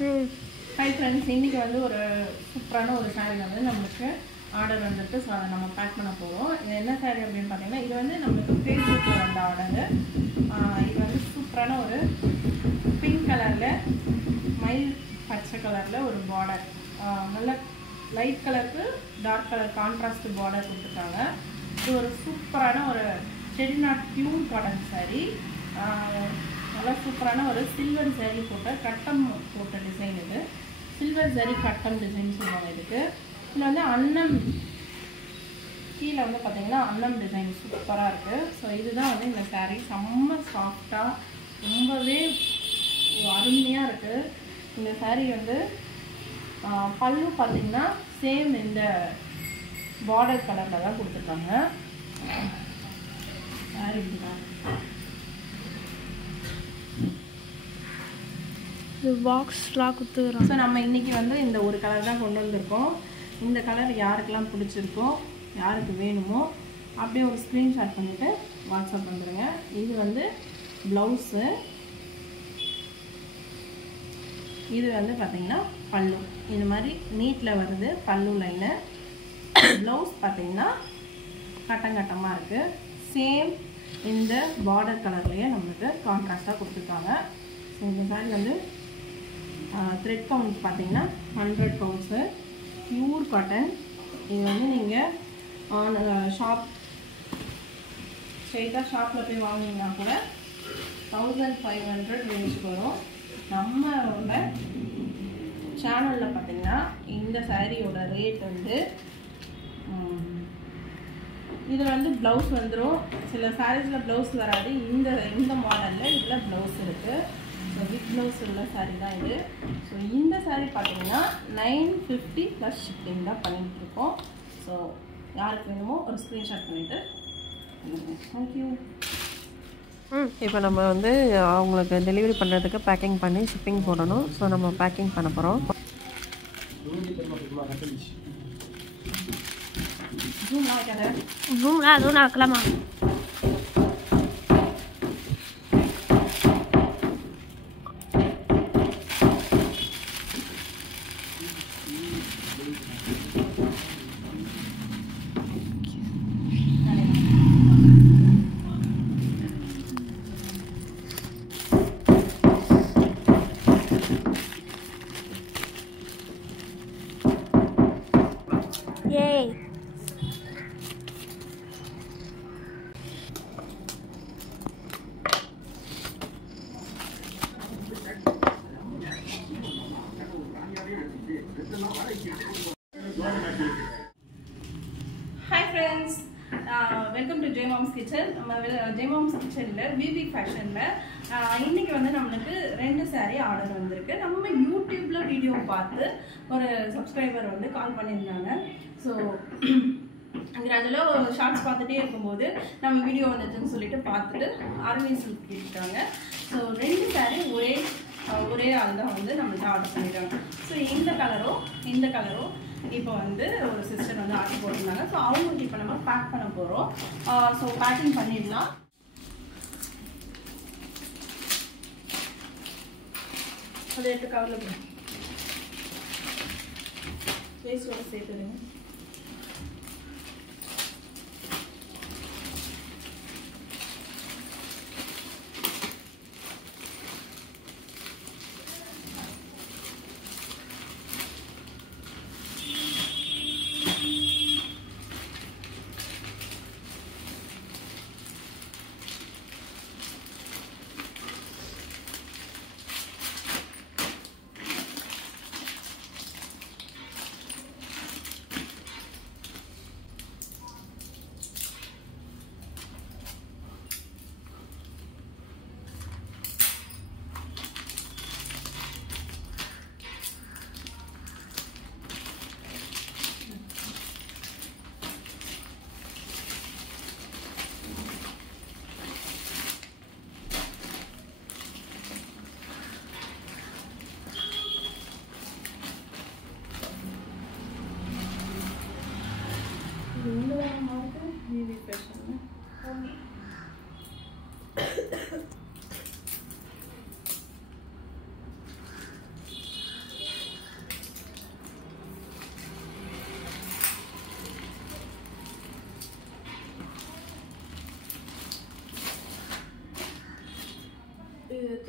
Hi friends, இன்றைக்கி வந்து ஒரு சூப்பரான ஒரு சாரீ வந்து நம்மளுக்கு ஆர்டர் வந்துட்டு. ஸோ அதை நம்ம பேக் பண்ண போகிறோம். இது என்ன சாரீ அப்படின்னு பார்த்தீங்கன்னா, இது வந்து நம்மளுக்கு ஃபேஸ்புக்கில் வந்த ஆர்டரு. இது வந்து சூப்பரான ஒரு பிங்க் கலரில் மயில் பச்சை கலரில் ஒரு பார்டர், நல்ல லைட் கலருக்கு டார்க் கலர் கான்ட்ராஸ்ட் பார்டர் கொடுத்துருக்காங்க. இது ஒரு சூப்பரான ஒரு செட்டிநாட் பியூர் காட்டன் சாரீ. நல்லா சூப்பரான ஒரு சில்வர் ஜரி போட்ட கட்டம் போட்ட டிசைன். இது சில்வர் ஜரி கட்டம் டிசைன் சொல்லுவாங்க. இதுக்கு இதில் வந்து அன்னம் கீழே வந்து பார்த்தீங்கன்னா அன்னம் டிசைன் சூப்பராக இருக்குது. ஸோ இதுதான் வந்து இந்த சாரீ. செம்ம சாஃப்டாக ரொம்பவே அருமையாக இருக்குது இந்த சாரீ. வந்து பல்லு பார்த்தீங்கன்னா சேம் இந்த பார்டர் கலரில் தான் கொடுத்துருக்காங்க. சாரீ இதுதான். பாக்ஸ்லாம் கொடுத்துக்கிறோம். ஸோ நம்ம இன்றைக்கி வந்து இந்த ஒரு கலர் தான் கொண்டு வந்திருக்கோம். இந்த கலர் யாருக்கெல்லாம் பிடிச்சிருக்கோ, யாருக்கு வேணுமோ அப்படியே ஒரு ஸ்க்ரீன்ஷாட் பண்ணிவிட்டு வாட்ஸ்அப் பண்ணுறேங்க. இது வந்து ப்ளவுஸு. இது வந்து பார்த்திங்கன்னா பல்லு. இது மாதிரி நீட்டில் வருது பல்லு லைனு. ப்ளவுஸ் பார்த்திங்கன்னா கட்டமாக இருக்குது. சேம் இந்த பார்டர் கலர்லேயே நம்மளுக்கு கான்ட்ராஸ்டாக கொடுத்துருக்காங்க. ஸோ இந்த சாரீ வந்து த்ரெட் கவுண்ட் பார்த்தீங்கன்னா 100 கவுண்ட்ஸு, பியூர் காட்டன். இது வந்து நீங்கள் ஷாப் ஸ்ட்ரெயிட்டாக ஷாப்பில் போய் வாங்கினீங்கன்னா கூட 1500 ரேஞ்சுக்கு வரும். நம்மளோட சேனலில் பார்த்தீங்கன்னா இந்த சாரியோட ரேட் வந்து இதில் வந்து ப்ளவுஸ் வந்துடும். சில சாரீஸில் ப்ளவுஸ் வராது. இந்த மாடலில் இதில் ப்ளவுஸ் இருக்குது. ஸோ வித் ப்ளவுஸ் உள்ள சாரீ தான் இது. ஸோ இந்த சாரீ பார்த்தீங்கன்னா 950 ப்ளஸ் ஷிப்பிங் தான் பண்ணிகிட்ருக்கோம். ஸோ யாருக்கு வேணுமோ ஒரு ஸ்க்ரீன்ஷாட் பண்ணிவிட்டு தேங்க்யூ. இப்போ நம்ம வந்து அவங்களுக்கு டெலிவரி பண்ணுறதுக்கு பேக்கிங் பண்ணி ஷிப்பிங் போடணும். ஸோ நம்ம பேக்கிங் பண்ண போகிறோம். ரூம்லாம் அதுவும் நடக்கலாமா? Yay! Hi friends, welcome to Jayamoms kitchen. நம்ம ஜெயமாம்ஸ் கிச்சனில் பிபி ஃபேஷனில் இன்றைக்கி வந்து நம்மளுக்கு 2 சாரீ ஆர்டர் வந்திருக்கு. நம்ம யூடியூப்பில் வீடியோ பார்த்து ஒரு சப்ஸ்கிரைபர் வந்து கால் பண்ணியிருந்தாங்க. ஸோ கிராஜுவலாக ஒரு ஷார்ட்ஸ் பார்த்துட்டே இருக்கும்போது நம்ம வீடியோ வந்துச்சுன்னு சொல்லிட்டு பார்த்துட்டு ஆர்மிஸ் கேட்டுட்டாங்க. ஸோ 2 சாரீ ஒரே ஆள் தான் வந்து நம்மளுக்கு ஆர்டர் பண்ணிட்டாங்க. ஸோ இந்த கலரும் இப்போ வந்து ஒரு சிஸ்டர் வந்து ஆர்டர் போட்டிருந்தாங்க. ஸோ அவங்களுக்கு இப்போ நம்ம பேக் பண்ண போகிறோம். ஸோ பேக்கிங் பண்ணிடலாம். அதை எடுத்து கவரில் போய் ஃபேஸோட சேர்த்துடுங்க.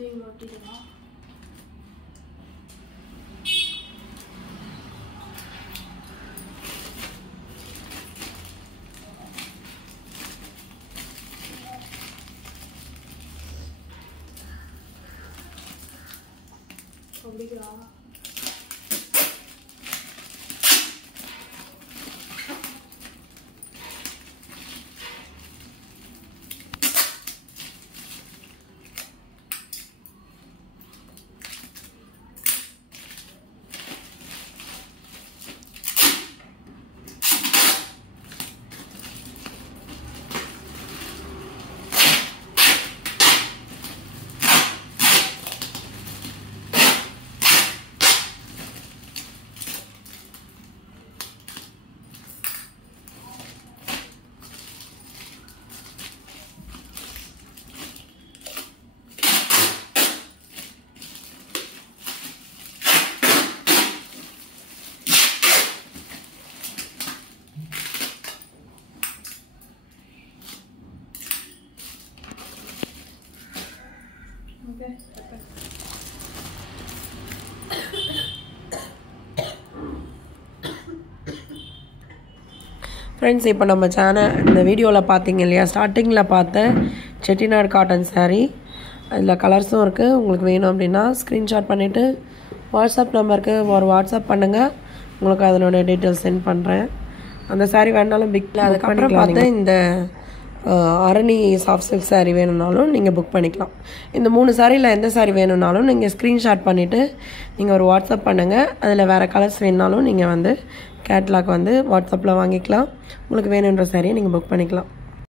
பைப்பிங் ஒட்டிடலாம். அப்படிங்களா? ஃப்ரெண்ட்ஸ், இப்போ நம்ம சேனல் இந்த வீடியோவில் பார்த்தீங்க இல்லையா, ஸ்டார்டிங்கில் பார்த்த செட்டிநாடு காட்டன் சாரீ, அதில் கலர்ஸும் இருக்குது. உங்களுக்கு வேணும் அப்படின்னா ஸ்க்ரீன்ஷாட் பண்ணிவிட்டு வாட்ஸ்அப் நம்பருக்கு ஒரு வாட்ஸ்அப் பண்ணுங்கள். உங்களுக்கு அதனோட டீட்டெயில்ஸ் சென்ட் பண்ணுறேன். அந்த சாரீ வேணுனாலும் பிக்கில் அதுக்கப்புறம் பார்த்து இந்த அரணி சாஃப்ட் சில்க் சாரீ வேணும்னாலும் நீங்கள் புக் பண்ணிக்கலாம். இந்த 3 சாரியில் எந்த சாரீ வேணும்னாலும் நீங்கள் ஸ்க்ரீன்ஷாட் பண்ணிவிட்டு நீங்கள் ஒரு வாட்ஸ்அப் பண்ணுங்கள். அதில் வேறு கலர்ஸ் வேணுனாலும் நீங்கள் வந்து கேட்லாக் வந்து வாட்ஸ்அப்பில் வாங்கிக்கலாம். உங்களுக்கு வேணுன்ற சாரியை நீங்கள் புக் பண்ணிக்கலாம்.